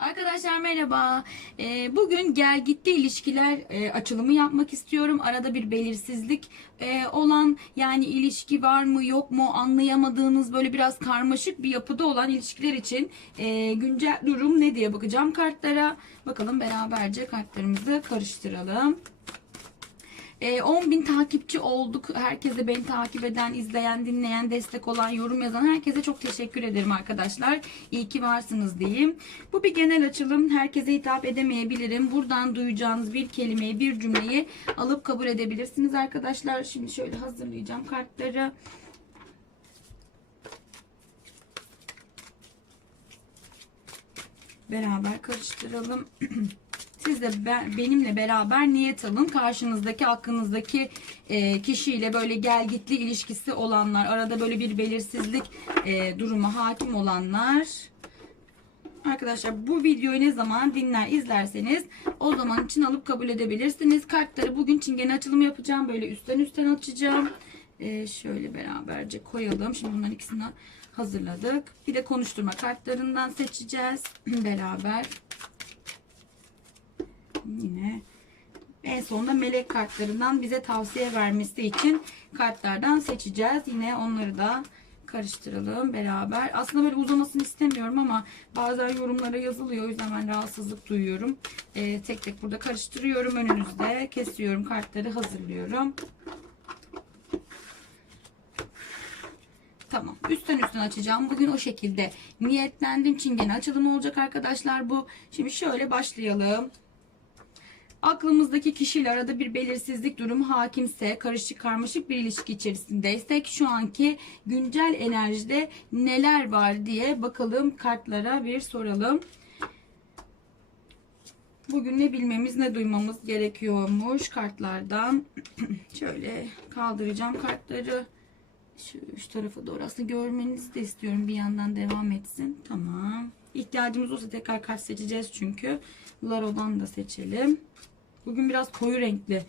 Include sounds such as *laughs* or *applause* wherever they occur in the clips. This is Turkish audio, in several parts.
Arkadaşlar merhaba. Ee, bugün gel gitti ilişkiler e, açılımı yapmak istiyorum. Arada bir belirsizlik e, olan yani ilişki var mı yok mu anlayamadığınız böyle biraz karmaşık bir yapıda olan ilişkiler için e, güncel durum ne diye bakacağım kartlara. Bakalım beraberce kartlarımızı karıştıralım. E, 10 bin takipçi olduk. Herkese beni takip eden, izleyen, dinleyen, destek olan, yorum yazan herkese çok teşekkür ederim arkadaşlar. İyi ki varsınız diyeyim. Bu bir genel açılım. Herkese hitap edemeyebilirim. Buradan duyacağınız bir kelimeyi, bir cümleyi alıp kabul edebilirsiniz arkadaşlar. Şimdi şöyle hazırlayacağım kartları. Beraber karıştıralım. *clears throat* Siz de ben, benimle beraber niyet alın. Karşınızdaki, hakkınızdaki e, kişiyle böyle gel gitli ilişkisi olanlar, arada böyle bir belirsizlik e, duruma hakim olanlar. Arkadaşlar bu videoyu ne zaman dinler izlerseniz o zaman için alıp kabul edebilirsiniz. Kartları bugün çingene açılımı yapacağım. Böyle üstten üstten açacağım. E, şöyle beraberce koyalım. Şimdi bunların ikisini hazırladık. Bir de konuşturma kartlarından seçeceğiz *clears throat* beraber. Yine en sonunda melek kartlarından bize tavsiye vermesi için kartlardan seçeceğiz. Yine onları da karıştıralım beraber. Aslında böyle uzamasını istemiyorum ama bazen yorumlara yazılıyor. O yüzden ben rahatsızlık duyuyorum. Ee, tek tek burada karıştırıyorum. Önünüzde kesiyorum. Kartları hazırlıyorum. Tamam. Üstten üstten açacağım. Bugün o şekilde niyetlendim. Çingene açılımı olacak arkadaşlar bu. Şimdi şöyle başlayalım. Aklımızdaki kişiyle arada bir belirsizlik durumu hakimse, karışık karmaşık bir ilişki içerisindeysek şu anki güncel enerjide neler var diye bakalım kartlara bir soralım. Bugün ne bilmemiz ne duymamız gerekiyormuş kartlardan. *clears throat* Şöyle kaldıracağım kartları. Şu, şu tarafa doğru aslında görmenizi de istiyorum bir yandan devam etsin. Tamam. İhtiyacımız olsa tekrar kart seçeceğiz çünkü. Laro'dan da seçelim. Bugün biraz koyu renkli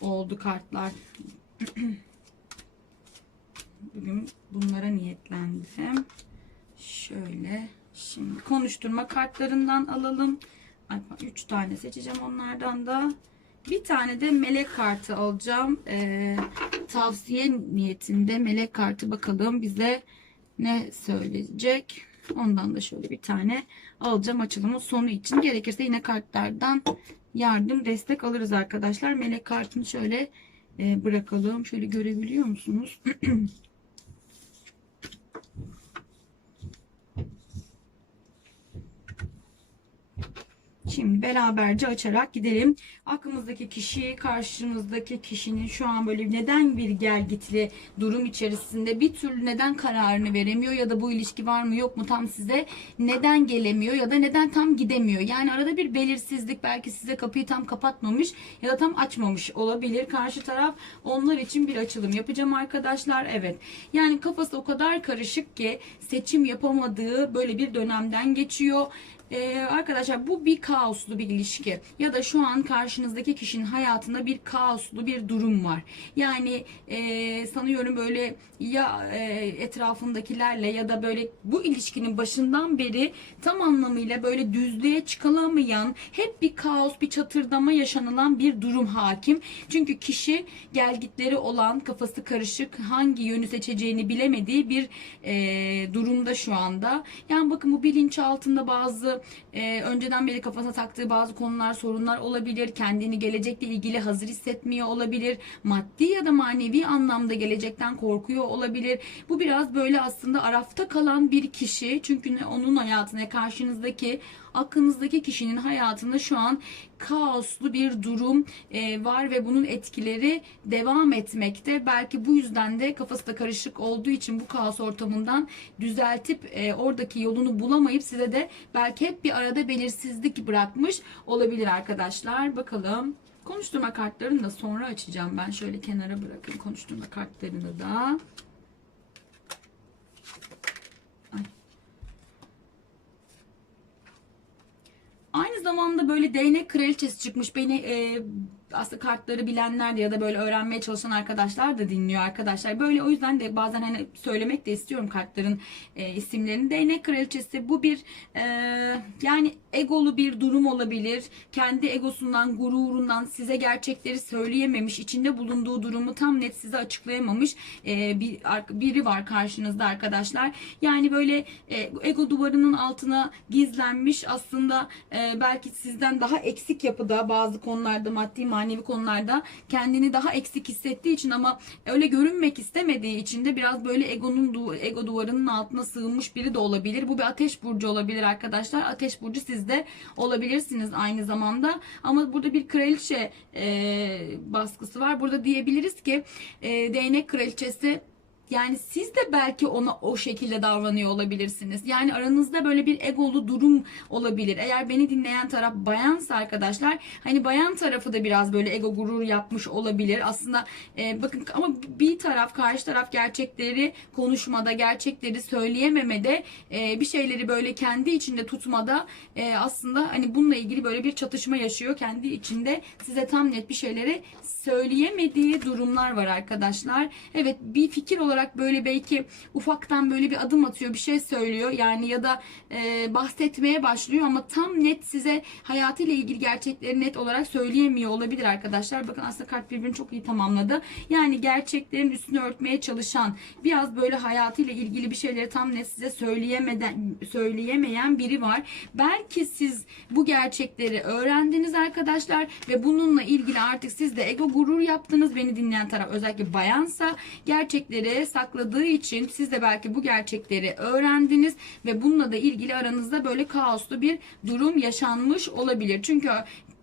oldu kartlar. *clears throat* Bugün bunlara niyetlendim. Şöyle. Şimdi konuşturma kartlarından alalım. Ay, üç tane seçeceğim onlardan da. Bir tane de melek kartı alacağım. Ee, tavsiye niyetinde melek kartı bakalım bize ne söyleyecek. Ondan da şöyle bir tane alacağım açılımın sonu için. Gerekirse yine kartlardan yardım destek alırız arkadaşlar. Melek kartını şöyle e, bırakalım. Şöyle görebiliyor musunuz? *clears throat* Şimdi beraberce açarak gidelim. Aklımızdaki kişi, karşımızdaki kişinin şu an böyle neden bir gel gitli durum içerisinde bir türlü neden kararını veremiyor ya da bu ilişki var mı yok mu tam size neden gelemiyor ya da neden tam gidemiyor. Yani arada bir belirsizlik belki size kapıyı tam kapatmamış ya da tam açmamış olabilir. Karşı taraf onlar için bir açılım yapacağım arkadaşlar. Evet. Yani kafası o kadar karışık ki seçim yapamadığı böyle bir dönemden geçiyor. Ee, arkadaşlar bu bir kaoslu bir ilişki ya da şu an karşınızdaki kişinin hayatında bir kaoslu bir durum var. Yani e, sanıyorum böyle ya e, etrafındakilerle ya da böyle bu ilişkinin başından beri tam anlamıyla böyle düzlüğe çıkılamayan hep bir kaos bir çatırdama yaşanılan bir durum hakim. Çünkü kişi gelgitleri olan kafası karışık hangi yönü seçeceğini bilemediği bir e, durumda şu anda. Yani bakın bu bilinç altında bazı e, önceden beri kafasına taktığı bazı konular, sorunlar olabilir. Kendini gelecekle ilgili hazır hissetmiyor olabilir. Maddi ya da manevi anlamda gelecekten korkuyor olabilir. Bu biraz böyle aslında arafta kalan bir kişi. Çünkü onun hayatına karşınızdaki aklınızdaki kişinin hayatında şu an kaoslu bir durum e, var ve bunun etkileri devam etmekte. Belki bu yüzden de kafası da karışık olduğu için bu kaos ortamından düzeltip e, oradaki yolunu bulamayıp size de belki hep bir arada belirsizlik bırakmış olabilir arkadaşlar. Bakalım. Konuşturma kartlarını da sonra açacağım. Ben şöyle kenara bırakayım konuşturma kartlarını da. Ay. Aynı zamanda böyle değnek kraliçesi çıkmış. Beni e, aslında kartları bilenler de ya da böyle öğrenmeye çalışan arkadaşlar da dinliyor arkadaşlar. Böyle o yüzden de bazen hani söylemek de istiyorum kartların e, isimlerini. Değnek kraliçesi bu bir e, yani egolu bir durum olabilir. Kendi egosundan, gururundan size gerçekleri söyleyememiş, içinde bulunduğu durumu tam net size açıklayamamış e, bir biri var karşınızda arkadaşlar. Yani böyle e, ego duvarının altına gizlenmiş aslında e, belki sizden daha eksik yapıda bazı konularda maddi manevi konularda kendini daha eksik hissettiği için ama öyle görünmek istemediği için de biraz böyle egonun ego duvarının altına sığınmış biri de olabilir. Bu bir ateş burcu olabilir arkadaşlar. Ateş burcu siz de olabilirsiniz aynı zamanda. Ama burada bir kraliçe e, baskısı var. Burada diyebiliriz ki e, değnek kraliçesi yani siz de belki ona o şekilde davranıyor olabilirsiniz. Yani aranızda böyle bir egolu durum olabilir. Eğer beni dinleyen taraf bayansa arkadaşlar hani bayan tarafı da biraz böyle ego gurur yapmış olabilir. Aslında e, bakın ama bir taraf karşı taraf gerçekleri konuşmada, gerçekleri söyleyememede e, bir şeyleri böyle kendi içinde tutmada e, aslında hani bununla ilgili böyle bir çatışma yaşıyor. Kendi içinde size tam net bir şeyleri söyleyemediği durumlar var arkadaşlar. Evet bir fikir olarak böyle belki ufaktan böyle bir adım atıyor bir şey söylüyor yani ya da e, bahsetmeye başlıyor ama tam net size hayatıyla ilgili gerçekleri net olarak söyleyemiyor olabilir arkadaşlar. Bakın aslında kart birbirini çok iyi tamamladı. Yani gerçeklerin üstünü örtmeye çalışan biraz böyle hayatıyla ilgili bir şeyleri tam net size söyleyemeden söyleyemeyen biri var. Belki siz bu gerçekleri öğrendiniz arkadaşlar ve bununla ilgili artık siz de ego gurur yaptınız. Beni dinleyen taraf özellikle bayansa gerçekleri sakladığı için siz de belki bu gerçekleri öğrendiniz ve bununla da ilgili aranızda böyle kaoslu bir durum yaşanmış olabilir. Çünkü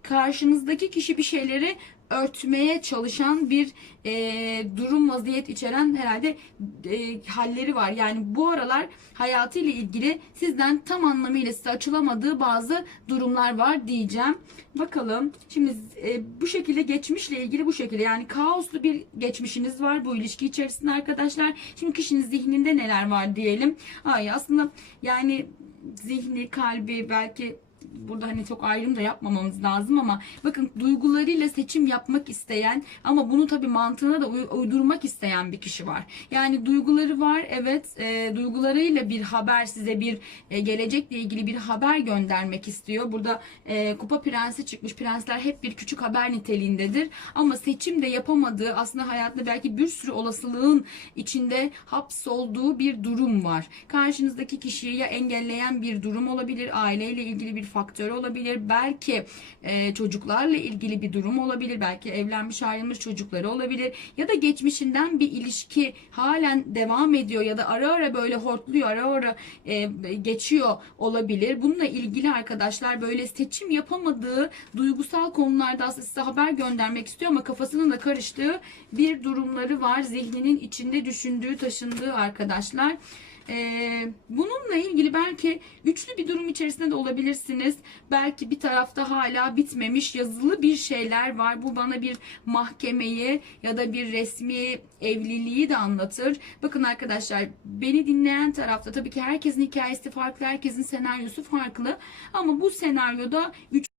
karşınızdaki kişi bir şeyleri örtmeye çalışan bir e, durum vaziyet içeren herhalde e, halleri var. Yani bu aralar hayatıyla ilgili sizden tam anlamıyla size açılamadığı bazı durumlar var diyeceğim. Bakalım şimdi e, bu şekilde geçmişle ilgili bu şekilde yani kaoslu bir geçmişiniz var bu ilişki içerisinde arkadaşlar. Şimdi kişinin zihninde neler var diyelim. Ay aslında yani zihni, kalbi belki burada hani çok ayrım da yapmamamız lazım ama bakın duygularıyla seçim yapmak isteyen ama bunu tabii mantığına da uy- uydurmak isteyen bir kişi var. Yani duyguları var evet e, duygularıyla bir haber size bir e, gelecekle ilgili bir haber göndermek istiyor. Burada e, kupa prensi çıkmış prensler hep bir küçük haber niteliğindedir ama seçim de yapamadığı aslında hayatta belki bir sürü olasılığın içinde hapsolduğu bir durum var. Karşınızdaki kişiyi ya engelleyen bir durum olabilir, aileyle ilgili bir faktör olabilir, belki e, çocuklarla ilgili bir durum olabilir, belki evlenmiş ayrılmış çocukları olabilir ya da geçmişinden bir ilişki halen devam ediyor ya da ara ara böyle hortluyor, ara ara e, geçiyor olabilir. Bununla ilgili arkadaşlar böyle seçim yapamadığı duygusal konularda aslında size haber göndermek istiyor ama kafasının da karıştığı bir durumları var. Zihninin içinde düşündüğü, taşındığı arkadaşlar. Ee, bununla ilgili belki üçlü bir durum içerisinde de olabilirsiniz. Belki bir tarafta hala bitmemiş yazılı bir şeyler var. Bu bana bir mahkemeyi ya da bir resmi evliliği de anlatır. Bakın arkadaşlar beni dinleyen tarafta tabii ki herkesin hikayesi farklı, herkesin senaryosu farklı. Ama bu senaryoda üç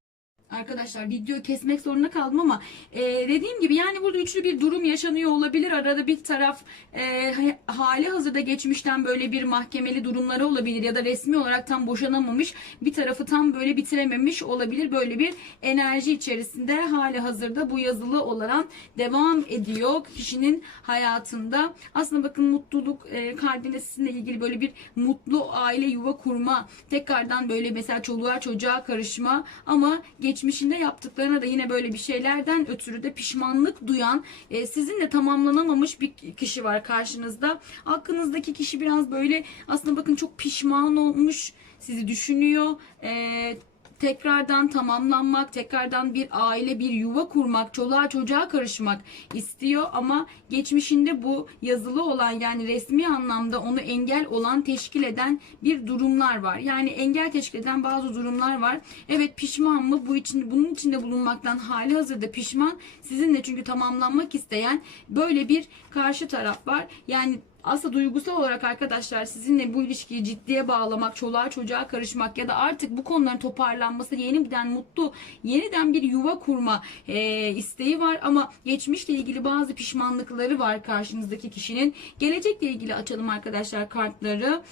Arkadaşlar video kesmek zorunda kaldım ama e, dediğim gibi yani burada üçlü bir durum yaşanıyor olabilir. Arada bir taraf e, ha- hali hazırda geçmişten böyle bir mahkemeli durumları olabilir ya da resmi olarak tam boşanamamış bir tarafı tam böyle bitirememiş olabilir. Böyle bir enerji içerisinde hali hazırda bu yazılı olarak devam ediyor kişinin hayatında. Aslında bakın mutluluk e, kalbinde sizinle ilgili böyle bir mutlu aile yuva kurma tekrardan böyle mesela çoluğa çocuğa karışma ama geçmişinde yaptıklarına da yine böyle bir şeylerden ötürü de pişmanlık duyan e, sizinle tamamlanamamış bir kişi var karşınızda. Aklınızdaki kişi biraz böyle aslında bakın çok pişman olmuş sizi düşünüyor. E, tekrardan tamamlanmak, tekrardan bir aile, bir yuva kurmak, çoluğa çocuğa karışmak istiyor ama geçmişinde bu yazılı olan yani resmi anlamda onu engel olan teşkil eden bir durumlar var. Yani engel teşkil eden bazı durumlar var. Evet pişman mı? Bu için bunun içinde bulunmaktan hali hazırda pişman. Sizinle çünkü tamamlanmak isteyen böyle bir karşı taraf var. Yani aslında duygusal olarak arkadaşlar sizinle bu ilişkiyi ciddiye bağlamak, çoluğa çocuğa karışmak ya da artık bu konuların toparlanması, yeniden mutlu, yeniden bir yuva kurma e, isteği var ama geçmişle ilgili bazı pişmanlıkları var karşınızdaki kişinin. Gelecekle ilgili açalım arkadaşlar kartları.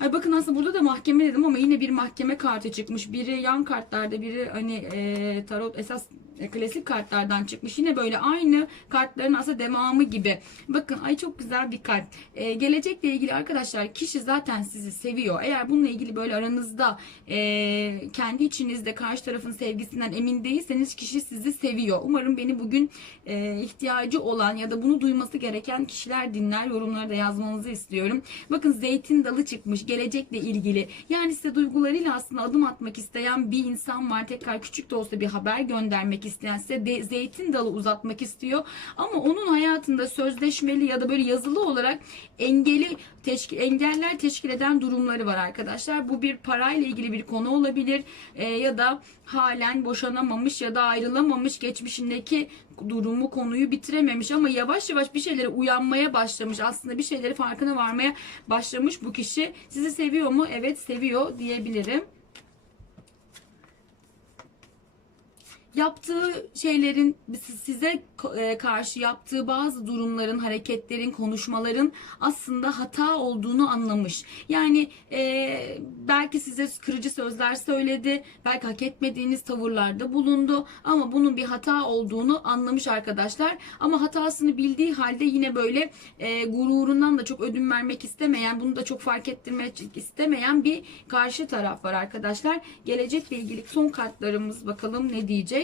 Ay bakın aslında burada da mahkeme dedim ama yine bir mahkeme kartı çıkmış. Biri yan kartlarda, biri hani e, tarot esas e, klasik kartlardan çıkmış. Yine böyle aynı kartların aslında devamı gibi. Bakın ay çok güzel bir kart. E, gelecekle ilgili arkadaşlar kişi zaten sizi seviyor. Eğer bununla ilgili böyle aranızda e, kendi içinizde karşı tarafın sevgisinden emin değilseniz kişi sizi seviyor. Umarım beni bugün e, ihtiyacı olan ya da bunu duyması gereken kişiler dinler. Yorumlara da yazmanızı istiyorum. Bakın zeytin dalı çıkmış gelecekle ilgili. Yani size duygularıyla aslında adım atmak isteyen bir insan var. Tekrar küçük de olsa bir haber göndermek isteyen size de, zeytin dalı uzatmak istiyor. Ama onun hayatında sözleşmeli ya da böyle yazılı olarak engeli teşkil, engeller teşkil eden durumları var arkadaşlar. Bu bir parayla ilgili bir konu olabilir e, ya da halen boşanamamış ya da ayrılamamış geçmişindeki durumu konuyu bitirememiş ama yavaş yavaş bir şeylere uyanmaya başlamış. Aslında bir şeyleri farkına varmaya başlamış bu kişi. Sizi seviyor mu? Evet seviyor diyebilirim. Yaptığı şeylerin size e, karşı yaptığı bazı durumların, hareketlerin, konuşmaların aslında hata olduğunu anlamış. Yani e, belki size kırıcı sözler söyledi, belki hak etmediğiniz tavırlarda bulundu ama bunun bir hata olduğunu anlamış arkadaşlar. Ama hatasını bildiği halde yine böyle e, gururundan da çok ödün vermek istemeyen, bunu da çok fark ettirmek istemeyen bir karşı taraf var arkadaşlar. Gelecekle ilgili son kartlarımız bakalım ne diyecek.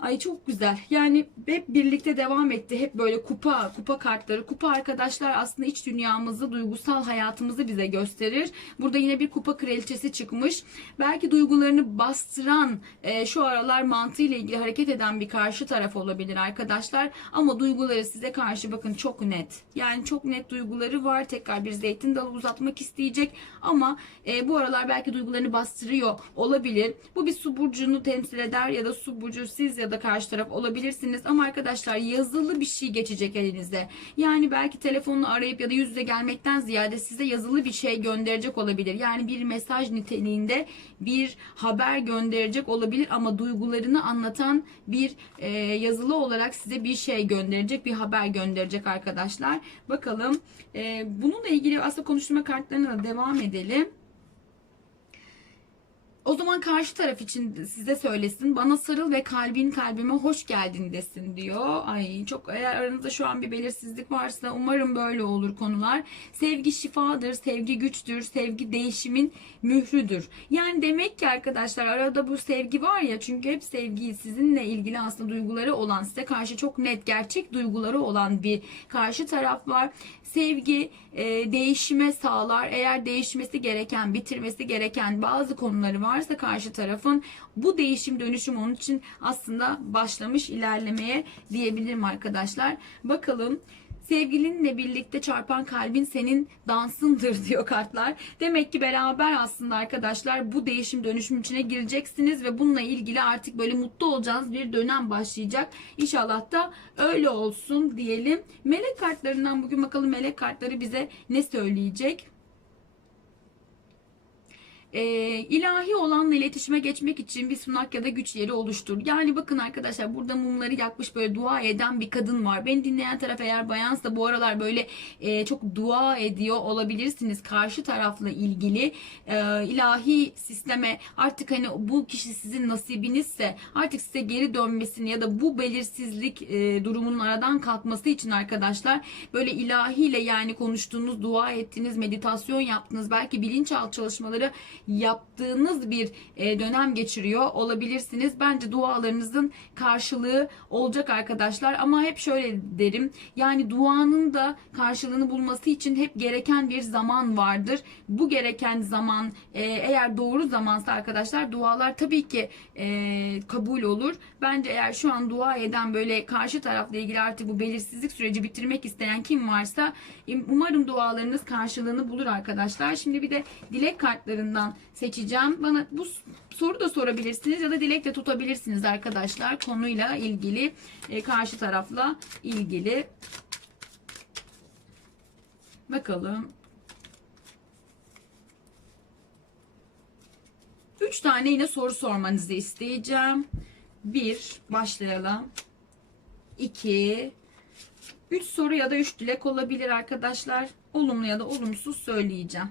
Ay çok güzel. Yani hep birlikte devam etti. Hep böyle kupa, kupa kartları. Kupa arkadaşlar aslında iç dünyamızı, duygusal hayatımızı bize gösterir. Burada yine bir kupa kraliçesi çıkmış. Belki duygularını bastıran, e, şu aralar mantığıyla ilgili hareket eden bir karşı taraf olabilir arkadaşlar. Ama duyguları size karşı bakın çok net. Yani çok net duyguları var. Tekrar bir zeytin dalı uzatmak isteyecek. Ama e, bu aralar belki duygularını bastırıyor olabilir. Bu bir su burcunu temsil eder ya da su burcu siz ya da karşı taraf olabilirsiniz. Ama arkadaşlar yazılı bir şey geçecek elinize. Yani belki telefonunu arayıp ya da yüz yüze gelmekten ziyade size yazılı bir şey gönderecek olabilir. Yani bir mesaj niteliğinde bir haber gönderecek olabilir ama duygularını anlatan bir e, yazılı olarak size bir şey gönderecek, bir haber gönderecek arkadaşlar. Bakalım e, bununla ilgili aslında konuşturma kartlarına devam edelim. O zaman karşı taraf için size söylesin. Bana sarıl ve kalbin kalbime hoş geldin desin diyor. Ay çok eğer aranızda şu an bir belirsizlik varsa umarım böyle olur konular. Sevgi şifadır, sevgi güçtür, sevgi değişimin mührüdür. Yani demek ki arkadaşlar arada bu sevgi var ya çünkü hep sevgi sizinle ilgili aslında duyguları olan size karşı çok net gerçek duyguları olan bir karşı taraf var. Sevgi e, değişime sağlar. Eğer değişmesi gereken, bitirmesi gereken bazı konuları varsa karşı tarafın bu değişim dönüşüm onun için aslında başlamış ilerlemeye diyebilirim arkadaşlar. Bakalım Sevgilinle birlikte çarpan kalbin senin dansındır *laughs* diyor kartlar. Demek ki beraber aslında arkadaşlar bu değişim dönüşüm içine gireceksiniz ve bununla ilgili artık böyle mutlu olacağınız bir dönem başlayacak. İnşallah da öyle olsun diyelim. Melek kartlarından bugün bakalım melek kartları bize ne söyleyecek? E, ilahi olanla iletişime geçmek için bir sunak ya da güç yeri oluştur. Yani bakın arkadaşlar burada mumları yakmış böyle dua eden bir kadın var. Beni dinleyen taraf eğer bayansa bu aralar böyle e, çok dua ediyor olabilirsiniz. Karşı tarafla ilgili e, ilahi sisteme artık hani bu kişi sizin nasibinizse artık size geri dönmesini ya da bu belirsizlik e, durumunun aradan kalkması için arkadaşlar böyle ilahiyle yani konuştuğunuz, dua ettiğiniz, meditasyon yaptığınız belki bilinçaltı çalışmaları yaptığınız bir e, dönem geçiriyor olabilirsiniz. Bence dualarınızın karşılığı olacak arkadaşlar. Ama hep şöyle derim. Yani duanın da karşılığını bulması için hep gereken bir zaman vardır. Bu gereken zaman e, eğer doğru zamansa arkadaşlar dualar tabii ki e, kabul olur. Bence eğer şu an dua eden böyle karşı tarafla ilgili artık bu belirsizlik süreci bitirmek isteyen kim varsa umarım dualarınız karşılığını bulur arkadaşlar. Şimdi bir de dilek kartlarından seçeceğim. Bana bu soru da sorabilirsiniz ya da dilek de tutabilirsiniz arkadaşlar. Konuyla ilgili, e, karşı tarafla ilgili. Bakalım. Üç tane yine soru sormanızı isteyeceğim. Bir, başlayalım. İki, üç soru ya da üç dilek olabilir arkadaşlar. Olumlu ya da olumsuz söyleyeceğim.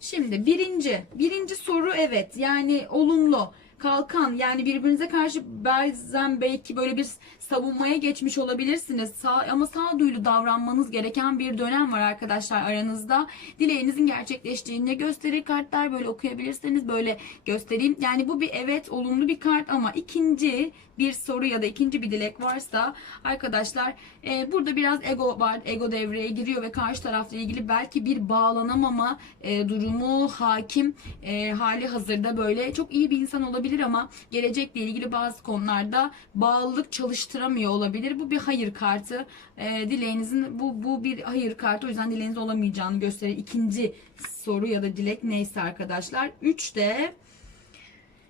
Şimdi birinci, birinci soru evet yani olumlu. Kalkan yani birbirinize karşı bazen belki böyle bir savunmaya geçmiş olabilirsiniz. Sağ, ama sağduyulu davranmanız gereken bir dönem var arkadaşlar aranızda. Dileğinizin gerçekleştiğini gösterir kartlar böyle okuyabilirseniz böyle göstereyim. Yani bu bir evet olumlu bir kart ama ikinci bir soru ya da ikinci bir dilek varsa arkadaşlar e, burada biraz ego var. Ego devreye giriyor ve karşı tarafla ilgili belki bir bağlanamama e, durumu hakim e, hali hazırda böyle çok iyi bir insan olabilir ama gelecekle ilgili bazı konularda bağlılık çalıştıramıyor olabilir. Bu bir hayır kartı. E, dileğinizin bu bu bir hayır kartı. O yüzden dileğiniz olamayacağını gösterir. İkinci soru ya da dilek neyse arkadaşlar. Üç de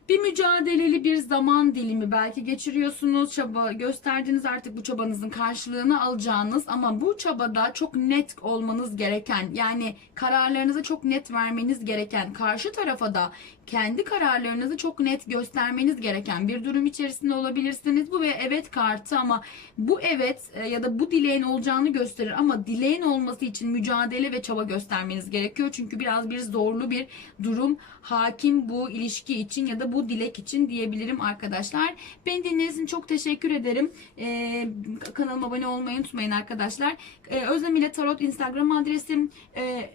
bir mücadeleli bir zaman dilimi belki geçiriyorsunuz. Çaba gösterdiniz artık bu çabanızın karşılığını alacağınız ama bu çabada çok net olmanız gereken yani kararlarınızı çok net vermeniz gereken karşı tarafa da kendi kararlarınızı çok net göstermeniz gereken bir durum içerisinde olabilirsiniz. Bu ve evet kartı ama bu evet e, ya da bu dileğin olacağını gösterir ama dileğin olması için mücadele ve çaba göstermeniz gerekiyor. Çünkü biraz bir zorlu bir durum hakim bu ilişki için ya da bu dilek için diyebilirim arkadaşlar. Beni dinlediğiniz için çok teşekkür ederim. Ee, kanalıma abone olmayı unutmayın arkadaşlar. Ee, Özlem ile Tarot Instagram adresim. Ee,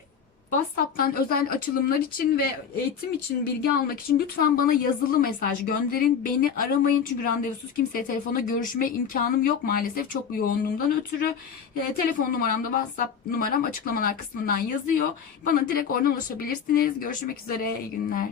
WhatsApp'tan özel açılımlar için ve eğitim için bilgi almak için lütfen bana yazılı mesaj gönderin. Beni aramayın çünkü randevusuz kimseye telefona görüşme imkanım yok maalesef çok yoğunluğumdan ötürü. E, telefon numaram da WhatsApp numaram açıklamalar kısmından yazıyor. Bana direkt oradan ulaşabilirsiniz. Görüşmek üzere. İyi günler.